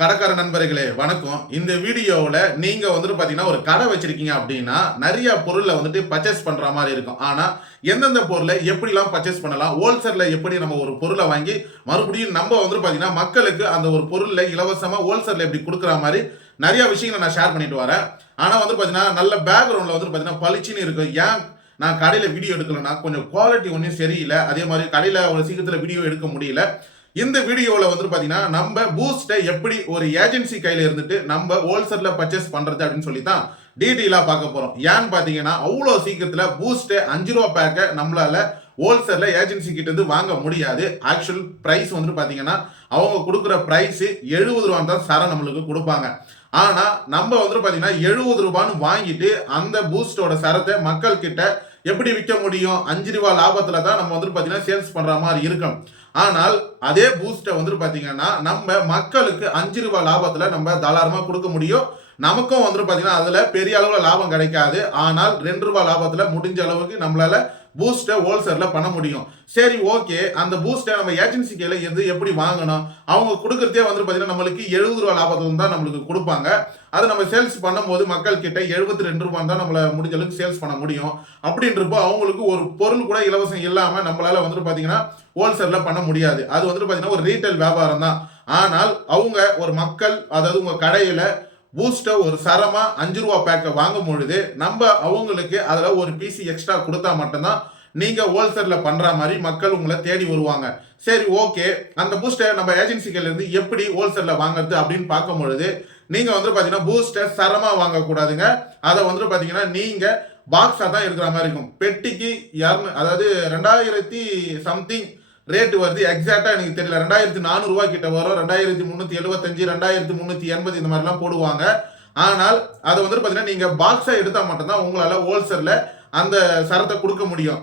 கடைக்கார நண்பர்களே வணக்கம். இந்த வீடியோவில் நீங்கள் வந்துட்டு பார்த்தீங்கன்னா ஒரு கடை வச்சிருக்கீங்க அப்படின்னா நிறைய பொருளை வந்துட்டு பர்ச்சேஸ் பண்ணுற மாதிரி இருக்கும். ஆனால் எந்தெந்த பொருளை எப்படிலாம் பர்ச்சேஸ் பண்ணலாம், ஹோல்சேலில் எப்படி நம்ம ஒரு பொருளை வாங்கி மறுபடியும் நம்ம வந்துட்டு பார்த்தீங்கன்னா மக்களுக்கு அந்த ஒரு பொருளை இலவசமாக ஹோல்சேலில் எப்படி கொடுக்குற மாதிரி நிறைய விஷயங்களை நான் ஷேர் பண்ணிட்டு வரேன். ஆனால் வந்து பார்த்தீங்கன்னா நல்ல பேக்ரவுண்டில் வந்துட்டு பார்த்தீங்கன்னா பளிச்சுன்னு இருக்கு. ஏன் நான் கடையில் வீடியோ எடுக்கலைன்னா கொஞ்சம் குவாலிட்டி ஒன்றும் சரியில்லை. அதே மாதிரி கடையில் அவ்வளோ சீக்கிரத்தில் வீடியோ எடுக்க முடியல. இந்த வீடியோவில் வந்துட்டு பார்த்தீங்கன்னா நம்ம பூஸ்ட்டை எப்படி ஒரு ஏஜென்சி கையில் இருந்துட்டு நம்ம ஹோல்சேலில் பர்ச்சேஸ் பண்ணுறது அப்படின்னு சொல்லி தான் டீட்டெயிலாக பார்க்க போகிறோம். ஏன்னு பார்த்தீங்கன்னா அவ்வளோ சீக்கிரத்தில் பூஸ்ட்டை 5 ரூபா பேக்கை நம்மளால ஹோல்சேலில் ஏஜென்சி கிட்ட இருந்து வாங்க முடியாது. ஆக்சுவல் ப்ரைஸ் வந்துட்டு பார்த்தீங்கன்னா அவங்க கொடுக்குற ப்ரைஸு 70 ரூபான்னு தான் சரம் நம்மளுக்கு கொடுப்பாங்க. ஆனால் நம்ம வந்துட்டு பார்த்தீங்கன்னா 70 ரூபான்னு வாங்கிட்டு அந்த பூஸ்டோட சரத்தை மக்கள் கிட்ட எப்படி விற்க முடியும்? 5 ரூபா லாபத்தில் தான் நம்ம வந்துட்டு பார்த்தீங்கன்னா சேல்ஸ் பண்ணுற மாதிரி இருக்கும். ஆனால் அதே பூஸ்டை வந்துட்டு பார்த்தீங்கன்னா நம்ம மக்களுக்கு 5 ரூபாய் லாபத்தில் நம்ம தாராளமாக கொடுக்க முடியும். நமக்கும் வந்துட்டு பார்த்தீங்கன்னா அதில் பெரிய அளவில் லாபம் கிடைக்காது. ஆனால் 2 ரூபாய் லாபத்தில் முடிஞ்ச அளவுக்கு நம்மளால பூஸ்டை ஹோல்சேலில் பண்ண முடியும். சரி, ஓகே, அந்த பூஸ்டை நம்ம ஏஜென்சி கையில் இருந்து எப்படி வாங்கணும்? அவங்க கொடுக்குறதே வந்துட்டு பார்த்தீங்கன்னா நம்மளுக்கு 70 ரூபா லாபத்தில் தான் நம்மளுக்கு கொடுப்பாங்க. அதை நம்ம சேல்ஸ் பண்ணும்போது மக்கள் கிட்ட 72 ரூபாய் தான் நம்மளை முடிஞ்ச அளவுக்கு சேல்ஸ் பண்ண முடியும். அப்படின்றப்போ அவங்களுக்கு ஒரு பொருள் கூட இலவசம் இல்லாமல் நம்மளால வந்துட்டு பார்த்தீங்கன்னா ஹோல்சேலில் பண்ண முடியாது. அது வந்துட்டு பார்த்தீங்கன்னா ஒரு ரீட்டைல் வியாபாரம் தான். ஆனால் அவங்க ஒரு மக்கள், அதாவது உங்கள் கடையில் பூஸ்டை ஒரு சரமா 5 ரூபா பேக்கை வாங்கும் பொழுது நம்ம அவங்களுக்கு அதில் ஒரு பிசி எக்ஸ்ட்ரா கொடுத்தா மட்டும்தான் நீங்கள் ஹோல்சேலில் பண்ணுற மாதிரி மக்கள் உங்களை தேடி வருவாங்க. சரி, ஓகே, அந்த பூஸ்டை நம்ம ஏஜென்சிகளிலிருந்து எப்படி ஹோல்சேலில் வாங்குறது அப்படின்னு பார்க்கும் பொழுது நீங்கள் வந்துட்டு பார்த்தீங்கன்னா பூஸ்டை சரமாக வாங்கக்கூடாதுங்க. அதை வந்துட்டு பார்த்தீங்கன்னா நீங்கள் பாக்ஸாக தான் இருக்கிற மாதிரி இருக்கும். பெட்டிக்கு அதாவது 2000 சம்திங் ரேட்டு வருது. எக்ஸாக்டா எனக்கு தெரியல. 2400 ரூபாய் கிட்ட வரும். 2375, 2380 இந்த மாதிரிலாம் போடுவாங்க. ஆனால் அதை வந்துட்டு பார்த்தீங்கன்னா நீங்க பாக்ஸா எடுத்தா மட்டும்தான் உங்களால ஹோல்சேல்ல அந்த சரத்தை கொடுக்க முடியும்.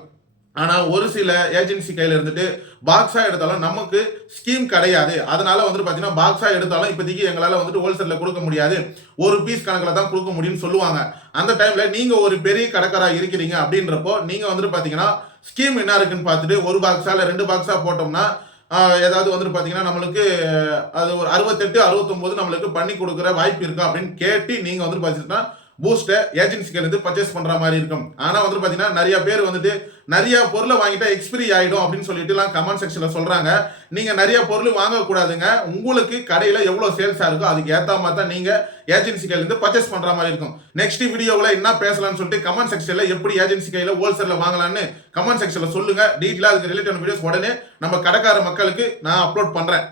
ஆனால் ஒரு சில ஏஜென்சி கையில் இருந்துட்டு பாக்ஸா எடுத்தாலும் நமக்கு ஸ்கீம் கிடையாது. அதனால வந்துட்டு பார்த்தீங்கன்னா பாக்ஸா எடுத்தாலும் இப்போதைக்கு எங்களால் வந்துட்டு ஹோல்சேலில் கொடுக்க முடியாது, ஒரு பீஸ் கணக்கில் தான் கொடுக்க முடியும்னு சொல்லுவாங்க. அந்த டைம்ல நீங்க ஒரு பெரிய கடைக்காரா இருக்கிறீங்க அப்படின்றப்போ நீங்க வந்துட்டு பார்த்தீங்கன்னா ஸ்கீம் என்ன இருக்குன்னு பார்த்துட்டு ஒரு பாக்ஸா இல்லை 2 பாக்ஸா போட்டோம்னா ஏதாவது வந்துட்டு பார்த்தீங்கன்னா நம்மளுக்கு அது ஒரு 68, 69 நம்மளுக்கு பண்ணி கொடுக்குற வாய்ப்பு இருக்கா அப்படின்னு கேட்டு நீங்க வந்துட்டு பார்த்தீங்கன்னா பூஸ்டை ஏஜென்சிகள் இருந்து பர்ச்சேஸ் பண்ற மாதிரி இருக்கும். ஆனா வந்துட்டு பாத்தீங்கன்னா நிறைய பேர் வந்துட்டு நிறைய பொருளை வாங்கிட்டா எக்ஸ்பிரி ஆயிடும் அப்படின்னு சொல்லிட்டு எல்லாம் கமெண்ட் செக்ஷன்ல சொல்றாங்க. நீங்க நிறைய பொருள் வாங்க கூடாதுங்க. உங்களுக்கு கடையில எவ்வளவு சேல்ஸா இருக்கோ அதுக்கு ஏத்த மாதிரி தான் நீங்க ஏஜென்சிகள் இருந்து பர்ச்சேஸ் பண்ற மாதிரி இருக்கும். நெக்ஸ்ட் வீடியோவில் என்ன பேசலாம்னு சொல்லிட்டு கமெண்ட் செக்ஷன்ல எப்படி ஏஜென்சி கையில ஹோல்சேல்ல வாங்கலாம்னு கமெண்ட் செக்ஷன்ல சொல்லுங்க. டீட்டெயிலா அதுக்கு ரிலேட்டட் வீடியோஸ் உடனே நம்ம கடைக்கார மக்களுக்கு நான் அப்லோட் பண்றேன்.